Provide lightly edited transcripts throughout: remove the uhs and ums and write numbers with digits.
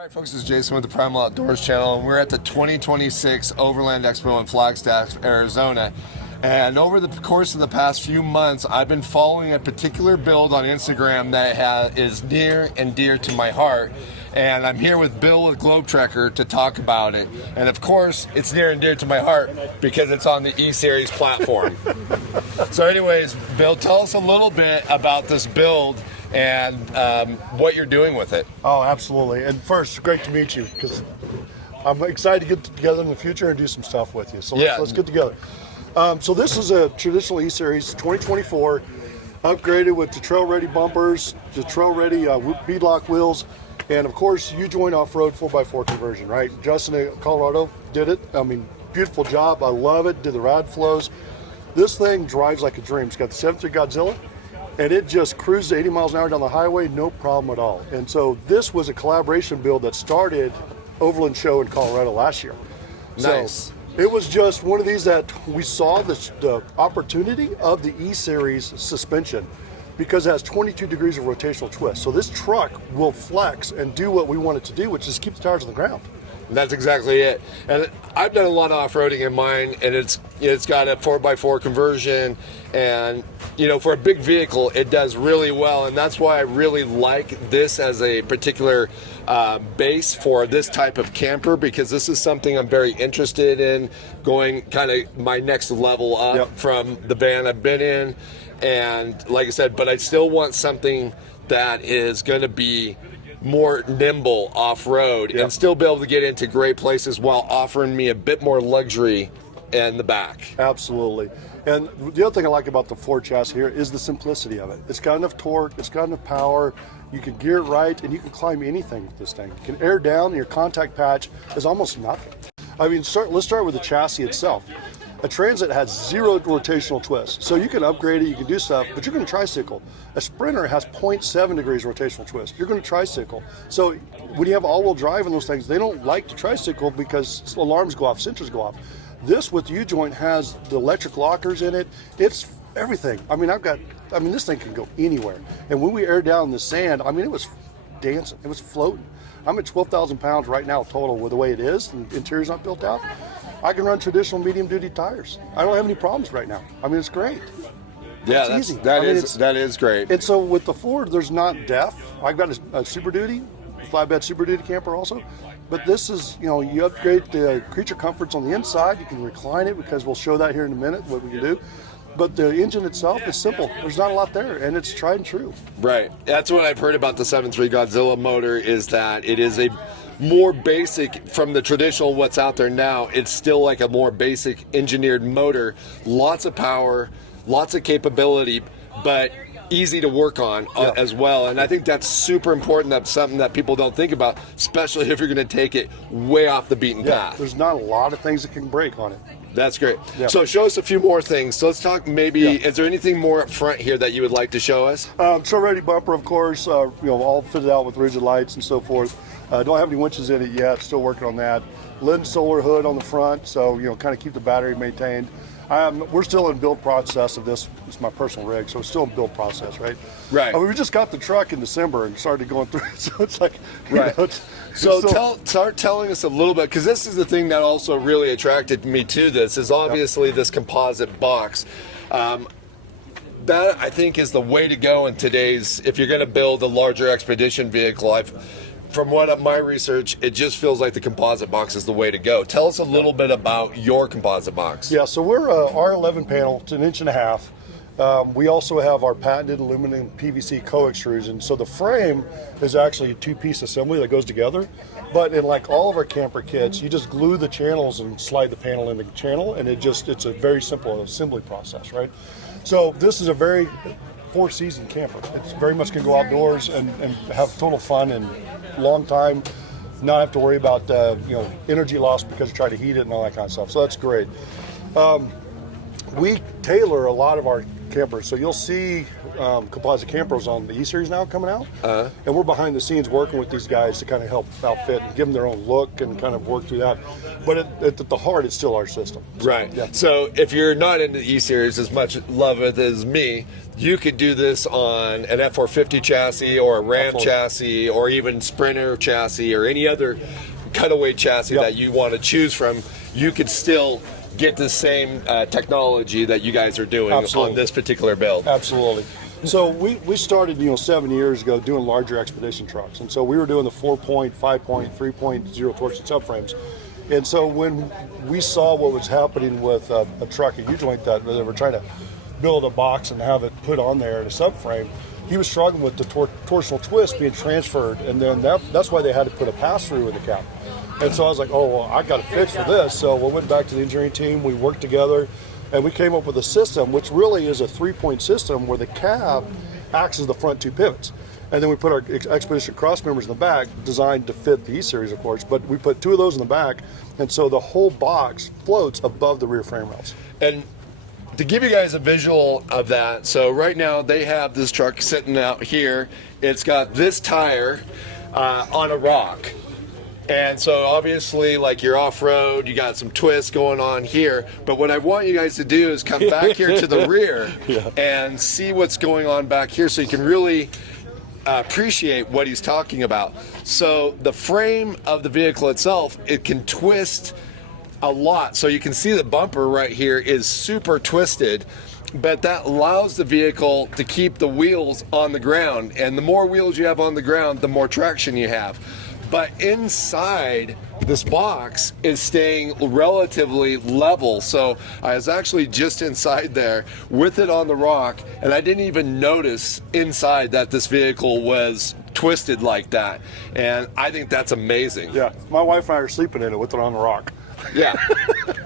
All right, folks, this is Jason with the Primal Outdoors channel, and we're at the 2026 Overland Expo in Flagstaff, Arizona. And over the course of the past few months, I've been following a particular build on Instagram that is near and dear to my heart. And I'm here with Bill with Globe Trekker to talk about it. And of course, it's near and dear to my heart because it's on the E-Series platform. So anyways, Bill, tell us a little bit about this build and what you're doing with it. Oh, absolutely. And first, great to meet you because I'm excited to get together in the future and do some stuff with you. So let's get together. So this is a traditional E-Series 2024, upgraded with the trail-ready bumpers, the trail-ready beadlock wheels, and of course, U Joint Offroad 4x4 conversion, right? Justin in Colorado did it. I mean, beautiful job. I love it. Did the rad flows. This thing drives like a dream. It's got the 7.3 Godzilla, and it just cruises 80 miles an hour down the highway, no problem at all. And so this was a collaboration build that started Overland Show in Colorado last year. Nice. So it was just one of these that we saw the opportunity of the E-Series suspension because it has 22 degrees of rotational twist. So this truck will flex and do what we want it to do, which is keep the tires on the ground. That's exactly it. And I've done a lot of off-roading in mine, and it's got a 4x4 conversion, and for a big vehicle it does really well, and that's why I really like this as a particular base for this type of camper, because this is something I'm very interested in, going kind of my next level up from the van I've been in. And like I said, but I still want something that is going to be more nimble off-road and still be able to get into great places while offering me a bit more luxury in the back. Absolutely. And the other thing I like about the Ford chassis here is the simplicity of it. It's got enough torque, it's got enough power, you can gear it right, and you can climb anything with this thing. You can air down, and your contact patch is almost nothing. I mean, let's start with the chassis itself. A Transit has zero rotational twist, so you can upgrade it, you can do stuff, but you're going to tricycle. A Sprinter has 0.7 degrees rotational twist. You're going to tricycle. So when you have all-wheel drive and those things, they don't like to tricycle because alarms go off, sensors go off. This with U Joint has the electric lockers in it. It's everything. I mean, this thing can go anywhere. And when we aired down the sand, I mean, it was dancing. It was floating. I'm at 12,000 pounds right now total with the way it is, and the interior's not built out. I can run traditional medium-duty tires. I don't have any problems right now. I mean, it's great. Yeah, it's easy. That is great. And so with the Ford, there's not depth. I've got a Super Duty, flatbed Super Duty camper also. But this is, you upgrade the creature comforts on the inside. You can recline it because we'll show that here in a minute, what we can do. But the engine itself is simple. There's not a lot there, and it's tried and true. Right. That's what I've heard about the 7.3 Godzilla motor, is that it is a more basic from the traditional what's out there now. It's still like a more basic engineered motor, lots of power, lots of capability, but easy to work on as well. And I think that's super important. That's something that people don't think about, especially if you're going to take it way off the beaten path. There's not a lot of things that can break on it. That's great. So show us a few more things. So let's talk is there anything more up front here that you would like to show us? Trail-ready bumper, of course, all fitted out with rigid lights and so forth. Don't have any winches in it yet, still working on that. Lin solar hood on the front, so kind of keep the battery maintained. We're still in build process of this. It's my personal rig, so it's still in build process, right? Right. I mean, we just got the truck in December and started going through it, so it's like, start telling us a little bit, because this is the thing that also really attracted me to this, is obviously this composite box. That I think is the way to go in today's, if you're going to build a larger expedition vehicle. From my research, it just feels like the composite box is the way to go. Tell us a little bit about your composite box. Yeah, so we're a R11 panel. It's 1.5 inches. We also have our patented aluminum PVC co-extrusion. So the frame is actually a two-piece assembly that goes together. But in like all of our camper kits, you just glue the channels and slide the panel into the channel, and it's a very simple assembly process, right? So this is a very four-season camper. It's very much can go outdoors and have total fun and long time, not have to worry about energy loss because you try to heat it and all that kind of stuff. So that's great. We tailor a lot of our campers. So you'll see composite campers on the E-Series now coming out. And we're behind the scenes working with these guys to kind of help outfit and give them their own look and kind of work through that. But at the heart, it's still our system. Right. Yeah. So if you're not into the E-Series as much love it as me, you could do this on an F450 chassis or a Ram chassis or even Sprinter chassis or any other cutaway chassis that you want to choose from. You could still get the same technology that you guys are doing on this particular build. Absolutely. So we started 7 years ago doing larger expedition trucks, and so we were doing the 4-point, 5-point, 3-point zero torsion subframes. And so when we saw what was happening with a truck, a U Joint, that they were trying to build a box and have it put on there in a subframe, he was struggling with the torsional twist being transferred, and then that's why they had to put a pass-through in the cab. And so I was like, oh, well, I got a fix for this. So we went back to the engineering team, we worked together, and we came up with a system, which really is a 3-point system where the cab acts as the front 2 pivots. And then we put our Expedition cross members in the back, designed to fit the E-Series, of course, but we put 2 of those in the back, and so the whole box floats above the rear frame rails. And to give you guys a visual of that, so right now they have this truck sitting out here. It's got this tire on a rock. And so obviously, like you're off-road, you got some twists going on here. But what I want you guys to do is come back here to the rear and see what's going on back here so you can really appreciate what he's talking about. So the frame of the vehicle itself, it can twist a lot. So you can see the bumper right here is super twisted, but that allows the vehicle to keep the wheels on the ground. And the more wheels you have on the ground, the more traction you have. But inside this box is staying relatively level. So I was actually just inside there with it on the rock, and I didn't even notice inside that this vehicle was twisted like that. And I think that's amazing. Yeah, my wife and I are sleeping in it with it on the rock. Yeah.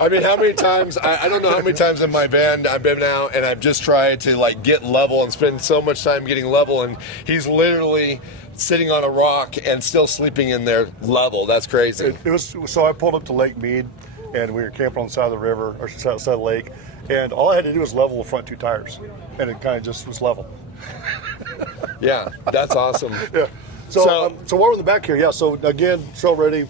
I mean, how many times, I don't know how many times in my van I've been out and I've just tried to like get level and spend so much time getting level, and he's literally sitting on a rock and still sleeping in there level. That's crazy. It was, so I pulled up to Lake Mead, and we were camping on the side of the river, or side of the lake, and all I had to do was level the front 2 tires, and it kind of just was level. Yeah, that's awesome. Yeah. So while we're in the back here, yeah, so again, show ready.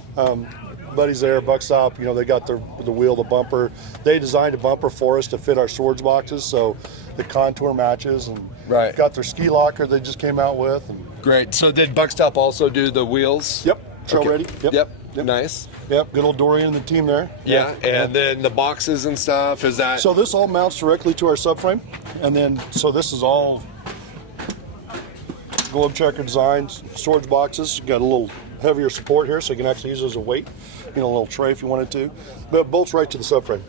Buddies there, Buckstop, they got the wheel, the bumper. They designed a bumper for us to fit our swords boxes, so the contour matches, and got their ski locker they just came out with. And great. So did Buckstop also do the wheels? Yep. Show ready. Yep. Nice. Yep. Good old Dorian and the team there. Yeah. And then the boxes and stuff, is that? So this all mounts directly to our subframe, and then so this is all globe checker designs, storage boxes. You got a little heavier support here, so you can actually use it as a weight, a little tray if you wanted to, but it bolts right to the subframe.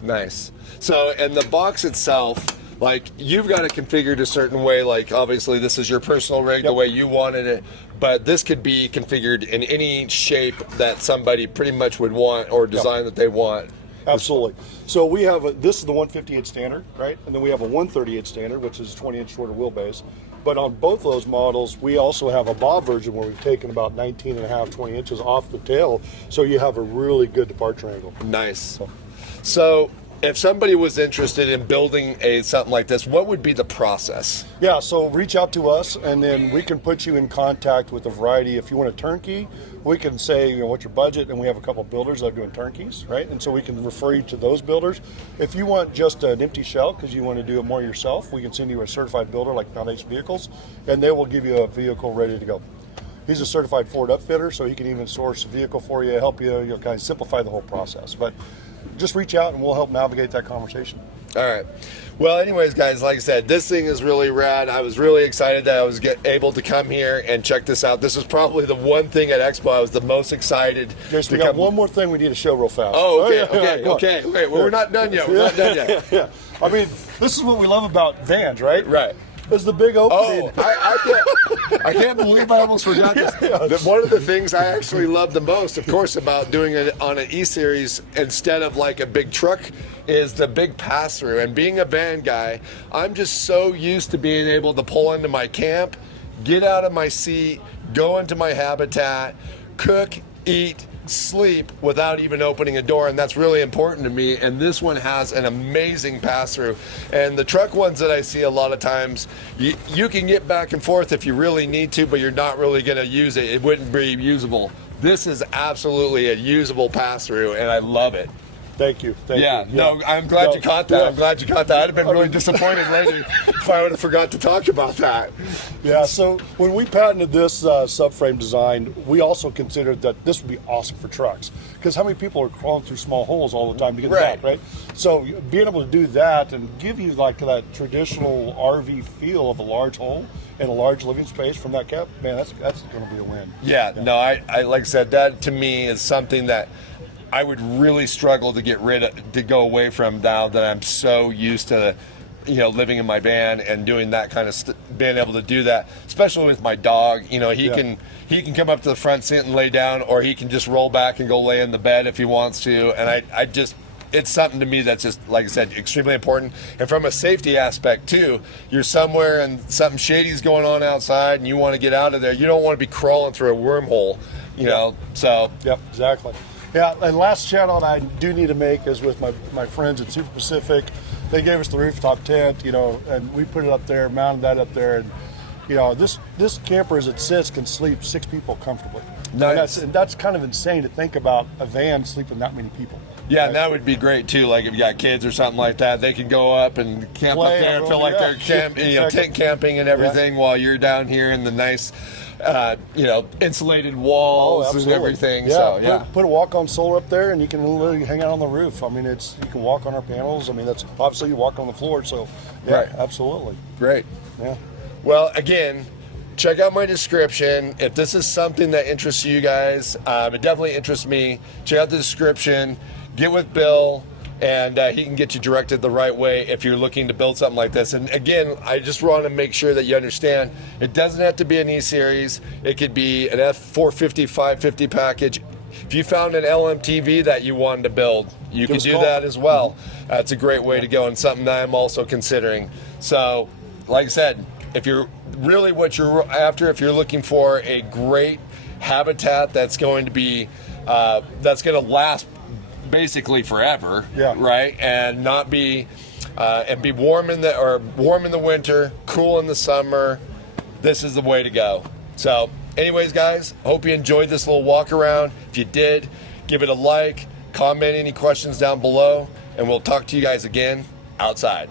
Nice. So, and the box itself, like you've got it configured a certain way, like obviously this is your personal rig, the way you wanted it, but this could be configured in any shape that somebody pretty much would want or design that they want. Absolutely. So we have this is the 158 standard, right? And then we have a 138 standard, which is 20-inch shorter wheelbase. But on both of those models, we also have a bob version where we've taken about 19 and a half, 20 inches off the tail, so you have a really good departure angle. Nice. So if somebody was interested in building something like this, what would be the process? Yeah, so reach out to us, and then we can put you in contact with a variety. If you want a turnkey, we can say, what's your budget, and we have a couple of builders that are doing turnkeys, right? And so we can refer you to those builders. If you want just an empty shell because you want to do it more yourself, we can send you a certified builder like Foundation Vehicles, and they will give you a vehicle ready to go. He's a certified Ford upfitter, so he can even source a vehicle for you, help you, kind of simplify the whole process. But just reach out and we'll help navigate that conversation. All right. Well, anyways, guys, like I said, this thing is really rad. I was really excited that I was able to come here and check this out. This was probably the one thing at Expo I was the most excited. Yes, we got one more thing we need to show real fast. Oh, okay. Well, we're not done yet. Yeah. I mean, this is what we love about vans, right? Right. It's the big opening. Oh, I can't believe I almost forgot this. One of the things I actually love the most, of course, about doing it on an E-Series instead of like a big truck is the big pass-through. And being a van guy, I'm just so used to being able to pull into my camp, get out of my seat, go into my habitat, cook, eat, sleep without even opening a door, and that's really important to me. And this one has an amazing pass-through. And the truck ones that I see a lot of times, you can get back and forth if you really need to, but you're not really going to use it. It wouldn't be usable. This is absolutely a usable pass-through, and I love it. Thank you. Thank you. No, I'm glad you caught that. I'm glad you caught that. I'd have been really disappointed later if I would have forgot to talk about that. Yeah, so when we patented this subframe design, we also considered that this would be awesome for trucks. Because how many people are crawling through small holes all the time to get back, right? So being able to do that and give you like that traditional RV feel of a large hole and a large living space from that cab, man, that's going to be a win. Yeah, no, I like I said, that to me is something that I would really struggle to get rid of, to go away from now that I'm so used to, living in my van and doing that kind of being able to do that, especially with my dog. He can come up to the front seat and lay down, or he can just roll back and go lay in the bed if he wants to. And it's something to me that's just, like I said, extremely important. And from a safety aspect too, you're somewhere and something shady's going on outside and you want to get out of there. You don't want to be crawling through a wormhole, so. Yep, exactly. Yeah, and last shout out I do need to make is with my friends at Super Pacific. They gave us the rooftop tent, and we put it up there, mounted that up there, and this camper as it sits can sleep 6 people comfortably. Nice. And that's kind of insane to think about a van sleeping that many people. Yeah, right? And that would be great too. Like if you got kids or something like that, they can go up and camp up there and feel like they're tent camping and everything while you're down here in the nice, insulated walls and everything. Yeah, so put a walk-on solar up there, and you can literally hang out on the roof. I mean, you can walk on our panels. I mean, that's obviously you walk on the floor. So right. Absolutely great. Yeah. Well, again, check out my description. If this is something that interests you guys, it definitely interests me. Check out the description. Get with Bill, and he can get you directed the right way if you're looking to build something like this. And again, I just want to make sure that you understand, it doesn't have to be an E-Series. It could be an F450, 550 package. If you found an LMTV that you wanted to build, you can do that as well. That's a great way to go, and something that I'm also considering. So, like I said, if you're really what you're after, if you're looking for a great habitat that's going to be, that's going to last basically forever, right? And not be, and be warm in the winter, cool in the summer, this is the way to go. So, anyways, guys, hope you enjoyed this little walk around. If you did, give it a like, comment any questions down below, and we'll talk to you guys again outside.